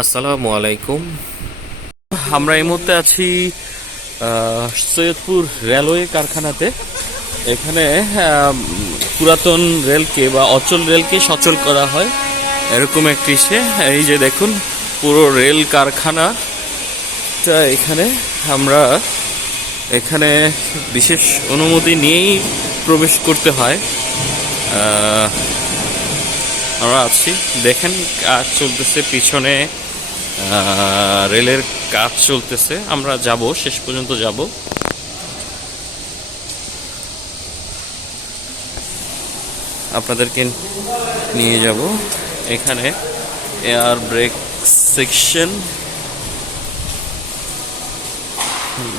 আসসালামু আলাইকুম। আমরা এই মুহূর্তে আছি সৈয়দপুর রেলওয়ে কারখানাতে। এখানে পুরাতন রেলকে বা অচল রেলকে সচল করা হয়, এরকম একটি এই যে দেখুন পুরো রেল কারখানাটা এখানে। আমরা এখানে বিশেষ অনুমতি নিয়েই প্রবেশ করতে হয়। আমরা আছি, দেখেন কাজ চলতেছে, পিছনে রেলের কাজ চলতেছে। আমরা যাব, শেষ পর্যন্ত যাব। আপনাদেরকে নিয়ে যাব। এখানে এয়ার ব্রেক সেকশন,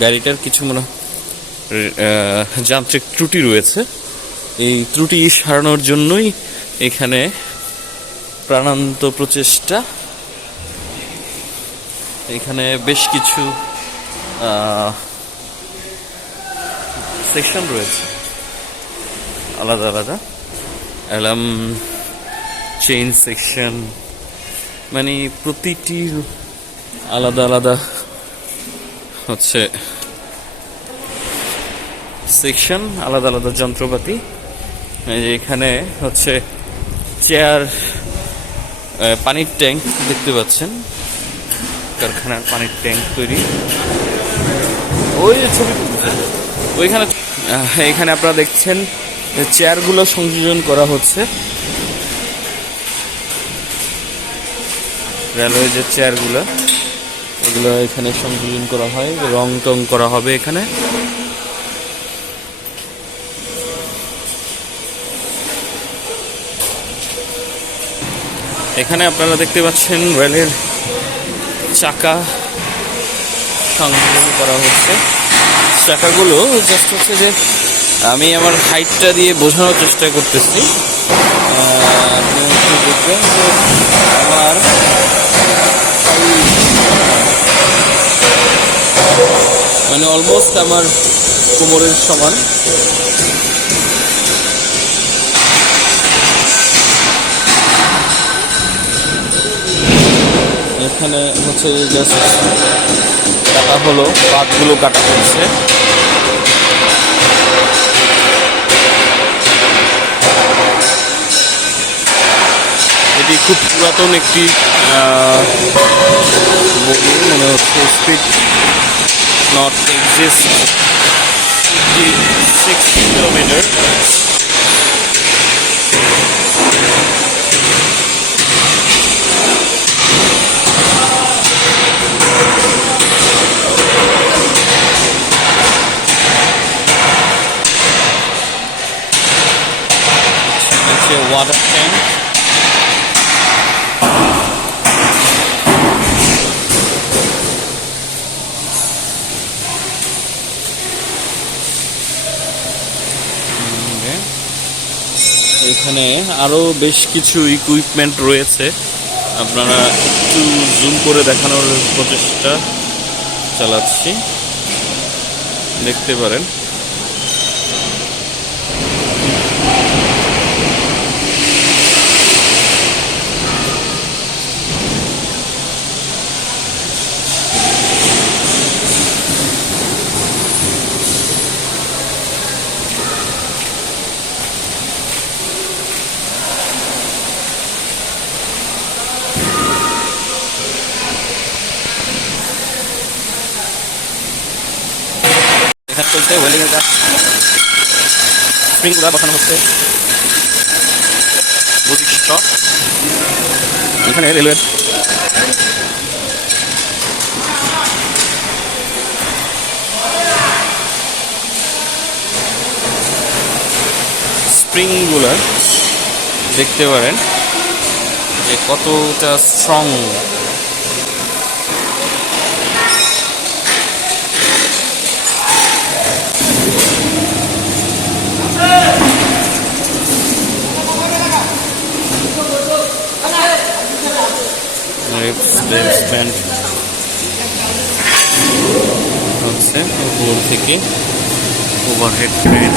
গাড়িটার কিছু যান্ত্রিক ত্রুটি রয়েছে। এই ত্রুটি সারানোর জন্যই এখানে প্রাণান্ত প্রচেষ্টা। এখানে বেশ কিছু সেকশন রয়েছে আলাদা আলাদা, অ্যালার্ম চেইন সেকশন, মানে প্রতিটি আলাদা আলাদা হচ্ছে সেকশন, আলাদা আলাদা যন্ত্রপাতি। এখানে হচ্ছে চেয়ার, পানির ট্যাঙ্ক দেখতে পাচ্ছেন, কারখানার পানির ট্যাঙ্ক তৈরি। ওই ছবি ওইখানে, এখানে আপনারা দেখছেন চেয়ারগুলো সংযোজন করা হচ্ছে। রেলওয়ে যে চেয়ারগুলো, এগুলো এখানে সংযোজন করা হয়, রং টং করা হবে এখানে। এখানে আপনারা দেখতে পাচ্ছেন রেলের চাকা সংযোজন করা হচ্ছে। চাকাগুলো জাস্ট হচ্ছে যে আমি আমার হাইটটা দিয়ে বোঝানোর চেষ্টা করতেছি। আপনি দেখবেন যে আমার মানে অলমোস্ট আমার কোমরের সমান। এখানে হচ্ছে জাস্ট কাটা হলো, পাতগুলো কাটা হচ্ছে। এটি খুব পুরাতন একটি মনে হচ্ছে, speed not exist 6 kilometre. Water tank, এখানে আরো বেশ কিছু ইকুইপমেন্ট রয়েছে। আপনারা একটু জুম করে দেখানোর প্রচেষ্টা চালাচ্ছি, দেখতে পারেন। এখানে চলছে ওয়েল্ডিং এর কাজ, স্প্রিংগুলো বসানো হচ্ছে। বৈশিষ্ট্য এখানে রেলওয়ের স্প্রিংগুলো দেখতে পারেন যে কতটা স্ট্রং। হচ্ছে উপর থেকে ওভারহেড ক্রেন,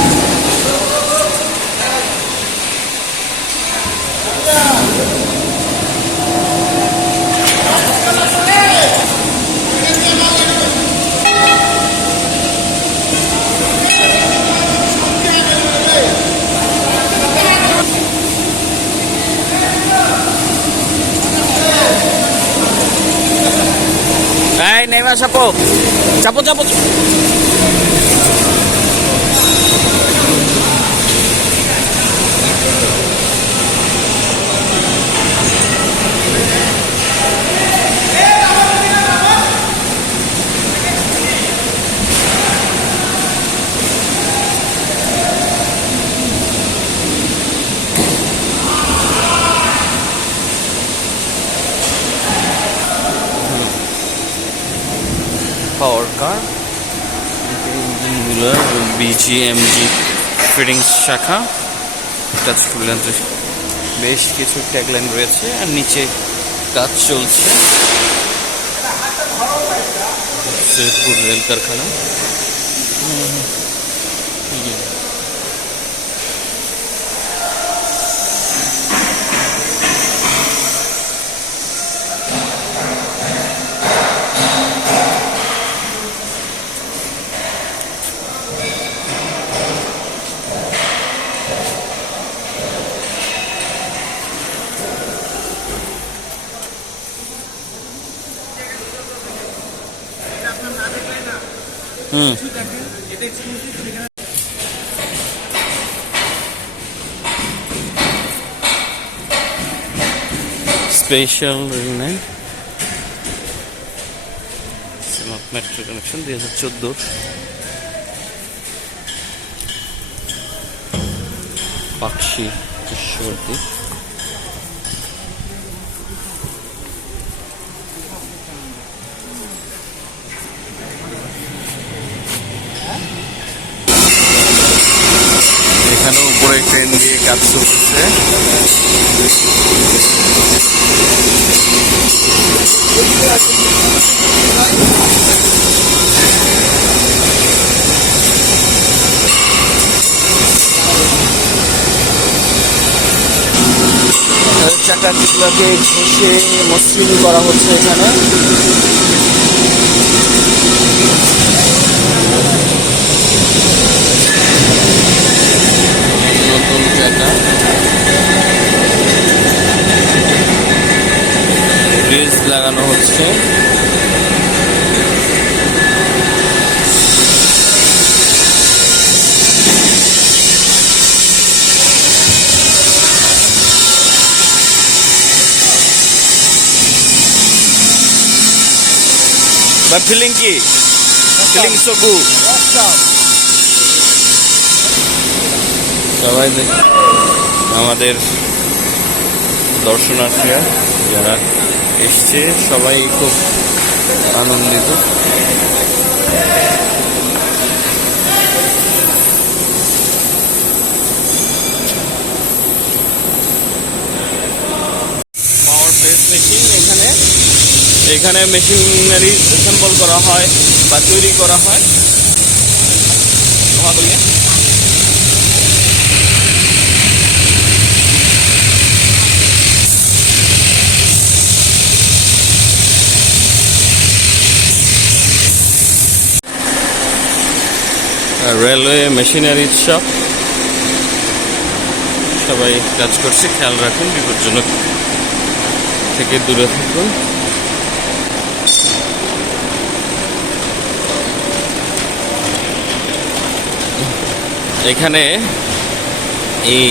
নেমে চাপো চাপো চাপো। পাওয়ার কার ইঞ্জিনগুলো বিজিএমজি ফিটিংস শাখা টাচ করলেন। বেশ কিছু ট্যাগলাইন রয়েছে আর নিচে কাজ চলছে। সৈয়দপুর রেল কারখানা। Special rail line metro connection 2014। Pakshi Ishwardi. এখানে উপরে ট্রেন দিয়ে কাজ চলছে। চাকাগুলোকে ঘষে মসৃণ করা হচ্ছে এখানে। নতুন চাকা গ্রিজ লাগানো হচ্ছে। But feeling ki? Feeling so good. সবাই আমাদের দর্শনার্থীরা যারা এসছে সবাই খুব আনন্দিত। পাওয়ার প্রেস মেশিন এখানে মেশিনারি অ্যাসেম্বল করা হয় বা তৈরি করা হয়। রেলওয়ে মেশিনারি শপ, সবাই কাজ করছে। খেয়াল রাখুন, বিপজ্জনক থেকে দূরে থাকুন। এখানে এই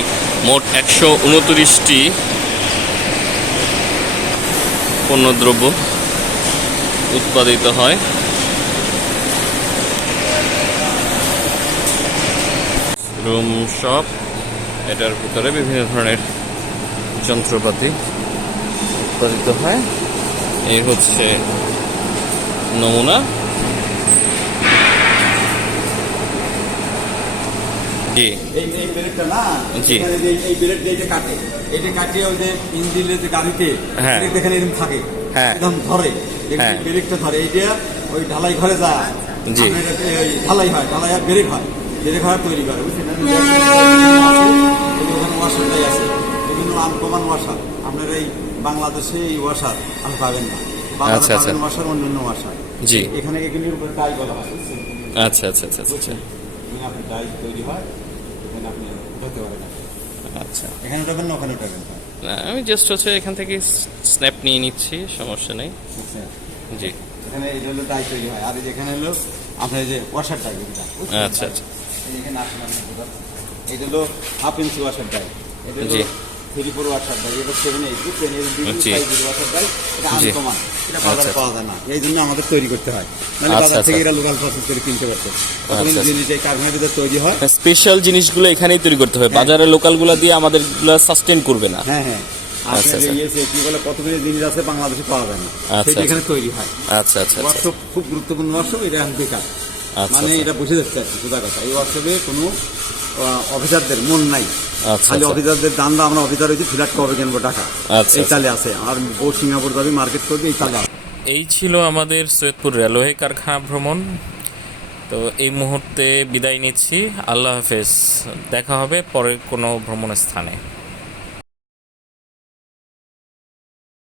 মোট 129টি পণ্যদ্রব্য উৎপাদিত হয়। রুম শপ, এটার ভিতরে বিভিন্ন ধরনের যন্ত্রপাতি উৎপাদিত হয়। এই হচ্ছে নমুনা। জি এই ব্রেকটা না, জি এই ব্রেক দিয়ে কাটে, এটা কাটিয়ে ওই যে ইঞ্জিনের যে গাড়িতে এখানে এরকম থাকে, একদম ধরে ব্রেকটা ধরে, এইটা ওই ঢালাই ঘরে যায়। জি ঢালাই হয়, ঢালাই আর ব্রেক হয়, ব্রেক হয় তৈরি করে, বুঝছেন? ওখানে ওয়াশারটাই আছে, বিভিন্ন আনকমন ওয়াশার। আপনার এই বাংলাদেশে এই ওয়াশার আপনি পাবেন না। বাংলাদেশে পাবেন ওয়াশার, অন্যান্য ওয়াশার। জি এখানে এগুলির উপর টাই বলা হয়, বুঝছেন? আচ্ছা আচ্ছা আচ্ছা আচ্ছা। আপনি ডাই তৈরি হয়, এখানে আপনি ধরতে পারেন। আচ্ছা, এখানে উঠাবেন না, ওখানে উঠাবেন না, আমি জাস্ট হচ্ছে এখান থেকে স্ন্যাপ নিয়ে নিচ্ছি, সমস্যা নেই। জি। এখানে এটা হলো ডাই তৈরি হয়, আর এখানে হলো আপনার এই যে ওয়াশার ডাই। আচ্ছা আচ্ছা। এখানে আসেন এটা হলো 1/2 ইঞ্চি ওয়াশার ডাই, এটা হলো 3/4 ওয়াশার ডাই, এটা 7/8 ওয়াশার ডাই। এটা আনকমন, এটা বাজারে পাওয়া যায় না, এই জন্য আমাদের তৈরি করতে হয়, মানে বাজার থেকে এরা লোকাল প্রসেস করে কিনতে পারতো। জিনিস এই কারখানার ভিতরে তৈরি হয়, স্পেশাল জিনিসগুলো এখানেই তৈরি করতে হয়, বাজারে লোকালগুলো দিয়ে আমাদের সাস্টেন করবে না। হ্যাঁ হ্যাঁ, কি বলে কতগুলো জিনিস আছে বাংলাদেশে পাওয়া যায় না, সেটা এখানে তৈরি হয়। আচ্ছা আচ্ছা। ওয়ার্কশপ খুব গুরুত্বপূর্ণ ওয়ার্কশপ, এটা এখন বেকার, মানে এটা বসে যাচ্ছে আর কি। সোজা কথা, এই ওয়ার্কশপে কোনো অফিসারদের মন নাই, খালি অফিসারদের দান্দা, আমরা অফিসার হয়েছি ফ্ল্যাট কবে কিনবো টাকা, এই চালে আছে। আর বউ সিঙ্গাপুর যাবে মার্কেট করবে, এই চালে আছে। এই ছিল আমাদের সৈয়দপুর রেলওয়ে কারখানা ভ্রমণ। তো এই মুহূর্তে বিদায় নিচ্ছি, আল্লাহ হাফেজ, দেখা হবে পরের কোনো ভ্রমণ স্থানে।